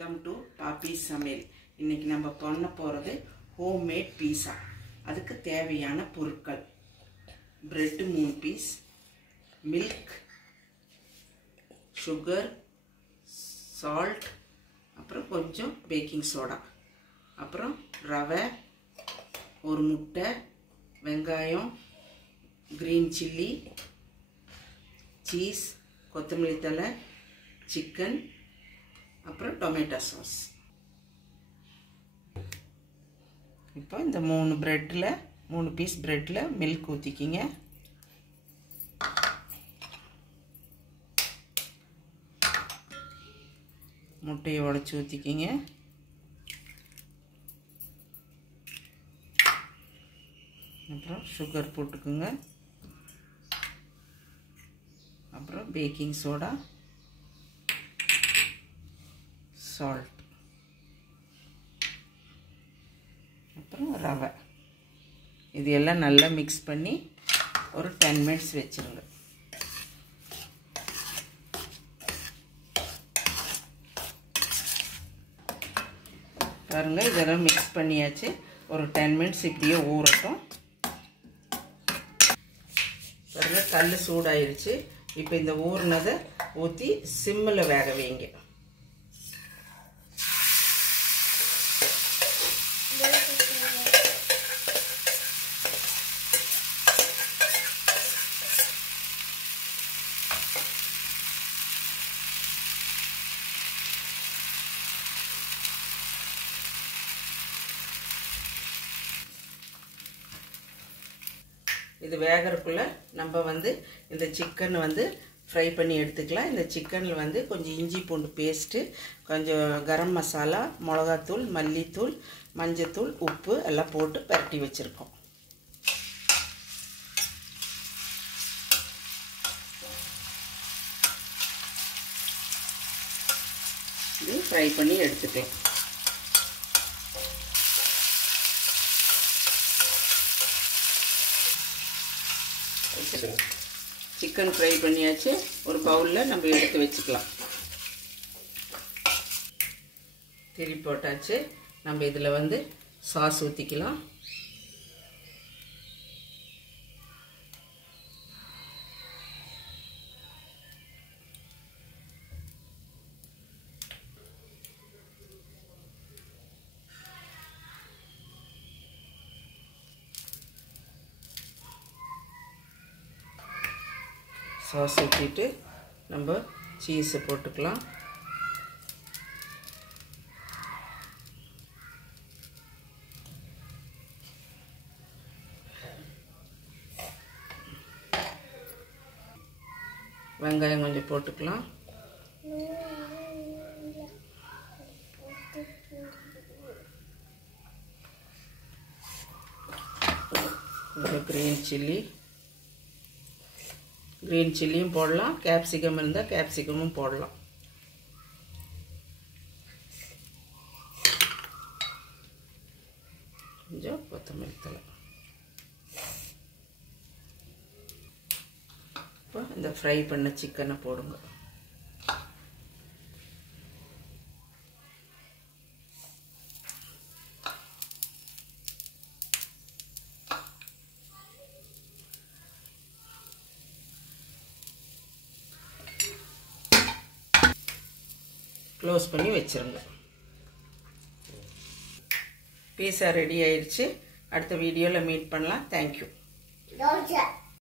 Welcome to பாப்பி சமையல். இன்னைக்கு நம்ம பண்ண போகிறது ஹோம்மேட் பீஸா. அதுக்கு தேவையான பொருட்கள்: bread 3 piece, milk, sugar, salt, அப்புறம் கொஞ்சம் பேக்கிங் சோடா, அப்புறம் ரவை, ஒரு முட்டை, வெங்காயம், கிரீன் சில்லி, சீஸ், கொத்தமல்லி தழை, சிக்கன், அப்புறம் டொமேட்டோ சாஸ். இப்போ இந்த 3 பீஸ் பிரெட்டில் மில்க் ஊற்றிக்கிங்க. முட்டையை உடைச்சி ஊற்றிக்கிங்க. அப்புறம் சுகர் போட்டுக்குங்க. அப்புறம் பேக்கிங் சோடா, சால்ட், அப்புறம் ரவை. இது எல்லாம் நல்லா மிக்ஸ் பண்ணி ஒரு 10 மினிட்ஸ் வச்சுருங்க. பாருங்கள், இதெல்லாம் மிக்ஸ் பண்ணியாச்சு. ஒரு 10 மினிட்ஸ் இப்படியே ஊறட்டும். பாருங்கள், கல் சூடாயிருச்சு. இப்போ இந்த ஊறினதை ஊற்றி சிம்மில் வேக வைங்க. இது வேகிறதுக்குள்ள நம்ம இந்த சிக்கன் ஃப்ரை பண்ணி எடுத்துக்கலாம். இந்த சிக்கனில் கொஞ்சம் இஞ்சி பூண்டு பேஸ்ட்டு, கொஞ்சம் கரம் மசாலா, மிளகாத்தூள், மல்லித்தூள், மஞ்சத்தூள், உப்பு எல்லாம் போட்டு பரட்டி வச்சுருக்கோம். இது ஃப்ரை பண்ணி எடுத்துக்கலாம். சிக்கன் ஃப்ரை பண்ணியாச்சு. ஒரு பவுலில் நம்ம எடுத்து வச்சுக்கலாம். திருப்பி போட்டாச்சு. நம்ம இதில் சாஸ் ஊற்றிக்கலாம். சாஸ் ஊற்றிட்டு நம்ம சீஸை போட்டுக்கலாம். வெங்காயம் கொஞ்சம் போட்டுக்கலாம். கிரீன் சில்லியும் போடலாம். கேப்சிகம் இருந்தால் கேப்சிகமும் போடலாம். கொஞ்சம் கொத்தமல்லி தழை. இப்போ இந்த ஃப்ரை பண்ண சிக்கனை போடுங்க. க்ளோஸ் பண்ணி வச்சுருங்க. பீஸா ரெடி ஆயிடுச்சு. அடுத்த வீடியோவில் மீட் பண்ணலாம். தேங்க்யூ.